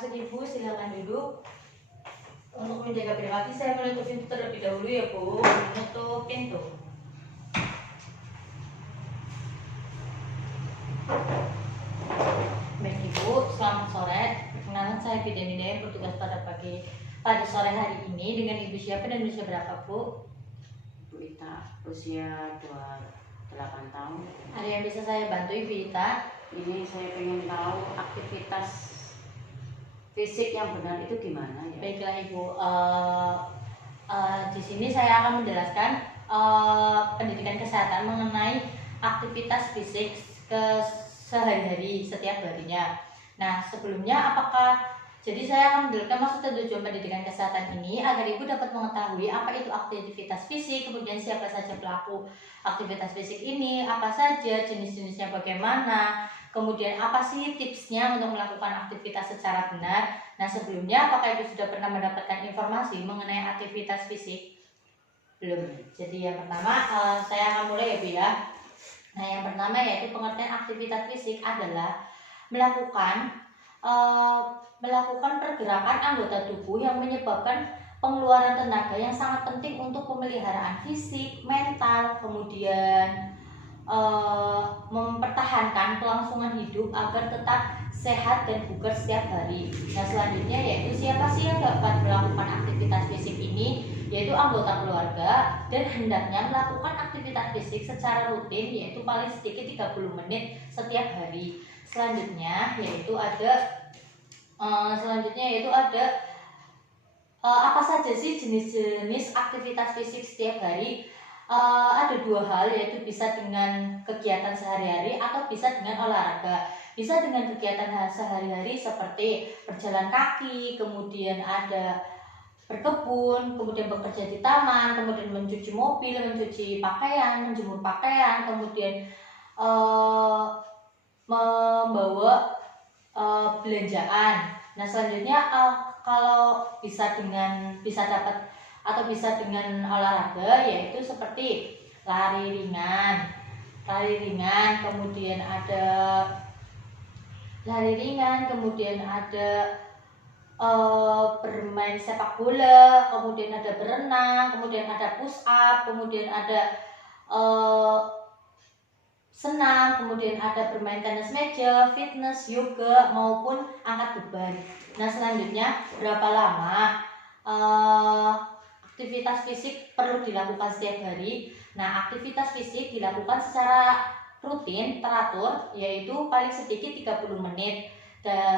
masuk Ibu, silakan duduk. Untuk menjaga privasi saya menutup pintu terlebih dahulu ya Bu. Menutup pintu. Baik Ibu, selamat sore. Perkenalan saya Bidan Hidayah, bertugas pada sore hari ini. Dengan Ibu siapa dan usia berapa Bu? Bu Ita, usia 28 tahun. Ada yang bisa saya bantu Ibu Ita? Ini saya pengen tahu aktivitas fisik yang benar itu gimana ya? Baiklah Ibu, di sini saya akan menjelaskan pendidikan kesehatan mengenai aktivitas fisik sehari-hari setiap harinya. Nah sebelumnya jadi saya akan menjelaskan maksud dan tujuan pendidikan kesehatan ini agar Ibu dapat mengetahui apa itu aktivitas fisik, kemudian siapa saja pelaku aktivitas fisik ini, apa saja jenis-jenisnya bagaimana, kemudian apa sih tipsnya untuk melakukan aktivitas secara benar. Nah sebelumnya apakah Ibu sudah pernah mendapatkan informasi mengenai aktivitas fisik? Belum. Jadi yang pertama saya akan mulai ya Bu ya. Nah yang pertama yaitu pengertian aktivitas fisik adalah melakukan pergerakan anggota tubuh yang menyebabkan pengeluaran tenaga yang sangat penting untuk pemeliharaan fisik, mental, kemudian mempertahankan kelangsungan hidup agar tetap sehat dan bugar setiap hari. Nah selanjutnya yaitu siapa sih yang dapat melakukan aktivitas fisik ini, yaitu anggota keluarga, dan hendaknya melakukan aktivitas fisik secara rutin yaitu paling sedikit 30 menit setiap hari. Selanjutnya yaitu ada apa saja sih jenis-jenis aktivitas fisik setiap hari. Ada dua hal, yaitu bisa dengan kegiatan sehari-hari atau bisa dengan olahraga. Bisa dengan kegiatan sehari-hari seperti berjalan kaki, kemudian ada berkebun, kemudian bekerja di taman, kemudian mencuci mobil, mencuci pakaian, menjemur pakaian, kemudian membawa belanjaan. Nah selanjutnya kalau bisa dengan olahraga yaitu seperti lari ringan, kemudian ada bermain sepak bola, kemudian ada berenang, kemudian ada push up, kemudian ada senam, kemudian ada bermain tenis meja, fitness, yoga, maupun angkat beban. Nah selanjutnya berapa lama aktivitas fisik perlu dilakukan setiap hari? Nah aktivitas fisik dilakukan secara rutin, teratur, yaitu paling sedikit 30 menit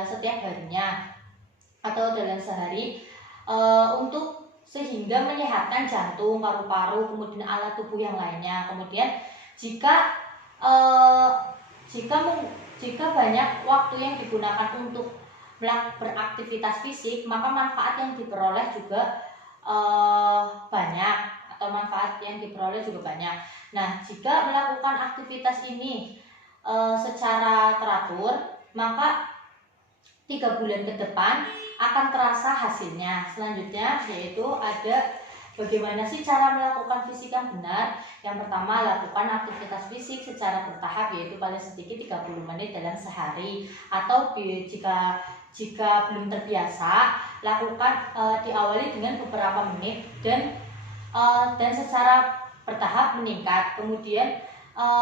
setiap harinya atau dalam sehari, untuk sehingga menyehatkan jantung, paru-paru, kemudian alat tubuh yang lainnya. Kemudian jika banyak waktu yang digunakan untuk beraktivitas fisik, maka manfaat yang diperoleh juga banyak. Nah, jika melakukan aktivitas ini secara teratur, maka 3 bulan ke depan akan terasa hasilnya. Selanjutnya yaitu ada bagaimana sih cara melakukan fisik yang benar. Yang pertama, lakukan aktivitas fisik secara bertahap yaitu paling sedikit 30 menit dalam sehari. Atau jika belum terbiasa, lakukan diawali dengan beberapa menit dan secara bertahap meningkat. Kemudian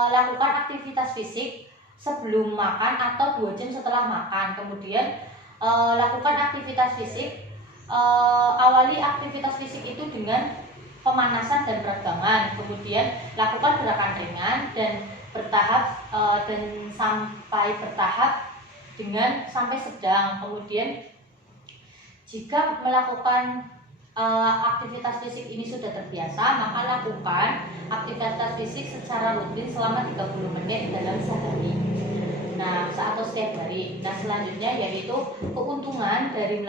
lakukan aktivitas fisik sebelum makan atau 2 jam setelah makan. Kemudian lakukan aktivitas fisik, awali aktivitas fisik itu dengan pemanasan dan peregangan. Kemudian lakukan gerakan ringan dan bertahap sampai sedang. Kemudian jika melakukan aktivitas fisik ini sudah terbiasa, maka lakukan aktivitas fisik secara rutin selama 30 menit dalam sehari. Nah, atau setiap hari. Nah, selanjutnya yaitu keuntungan dari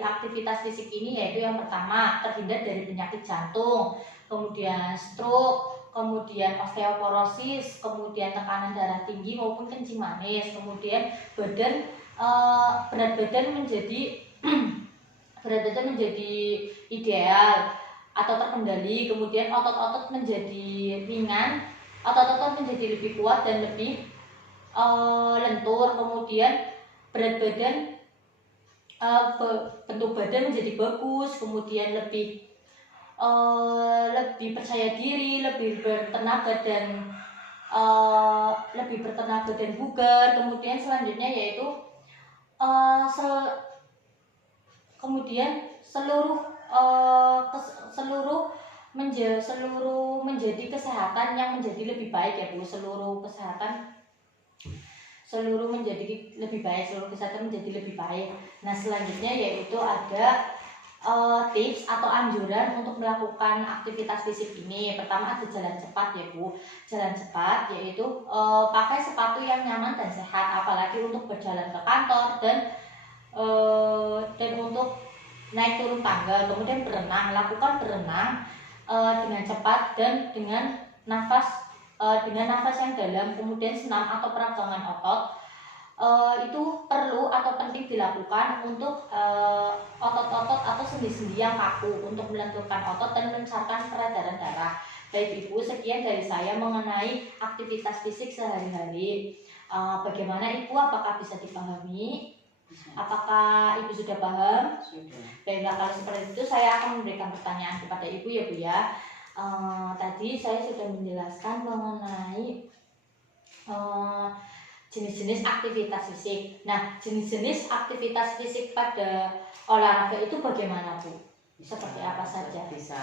aktivitas fisik ini, yaitu yang pertama, terhindar dari penyakit jantung, kemudian stroke, kemudian osteoporosis, kemudian tekanan darah tinggi maupun kencing manis, kemudian berat badan menjadi ideal atau terkendali, kemudian otot-otot menjadi ringan, otot-otot menjadi lebih kuat dan lebih lentur, kemudian berat badan, bentuk badan menjadi bagus, kemudian lebih percaya diri, lebih bertenaga dan bugar. Kemudian selanjutnya yaitu kemudian seluruh menjadi kesehatan yang menjadi lebih baik ya Bu. Seluruh kesehatan menjadi lebih baik, seluruh kesehatan menjadi lebih baik. Nah, selanjutnya yaitu ada tips atau anjuran untuk melakukan aktivitas fisik ini. Pertama ada jalan cepat ya Bu. Jalan cepat yaitu pakai sepatu yang nyaman dan sehat, apalagi untuk berjalan ke kantor dan untuk naik turun tangga. Kemudian berenang, lakukan berenang dengan cepat dan dengan nafas yang dalam. Kemudian senam atau peragangan otot itu perlu atau penting dilakukan untuk otot-otot atau sendi-sendi yang kaku, untuk melenturkan otot dan melancarkan peredaran darah. Baik Ibu, sekian dari saya mengenai aktivitas fisik sehari-hari. Bagaimana Ibu, apakah bisa dipahami? Apakah Ibu sudah paham? Sudah. Baiklah, kalau seperti itu saya akan memberikan pertanyaan kepada Ibu ya Bu ya. Tadi saya sudah menjelaskan mengenai jenis-jenis aktivitas fisik. Nah, jenis-jenis aktivitas fisik pada olahraga itu bagaimana Bu? Seperti apa saja? Bisa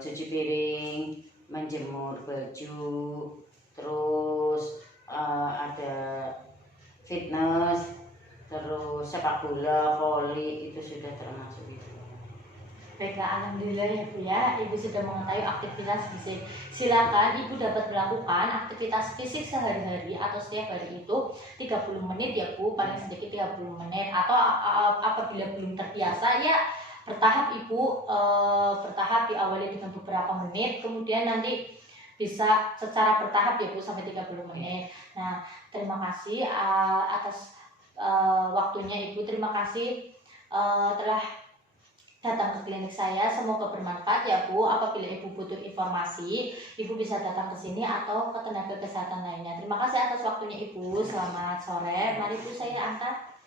cuci piring, menjemur baju, terus ada fitness, terus sepak bola, voli, itu sudah termasuk itu. Baiklah, alhamdulillah ya Bu ya, Ibu sudah mengetahui aktivitas fisik. Silakan Ibu dapat melakukan aktivitas fisik sehari-hari atau setiap hari itu 30 menit ya Bu, paling sedikit 30 menit. Atau apabila belum terbiasa ya bertahap Ibu, bertahap diawali dengan beberapa menit, kemudian nanti bisa secara bertahap ya Bu sampai 30 menit. Nah, terima kasih atas waktunya Ibu, terima kasih telah datang ke klinik saya. Semoga bermanfaat ya Bu. Apabila Ibu butuh informasi, Ibu bisa datang ke sini atau ke tenaga kesehatan lainnya. Terima kasih atas waktunya Ibu. Selamat sore. Mari Bu, saya antar.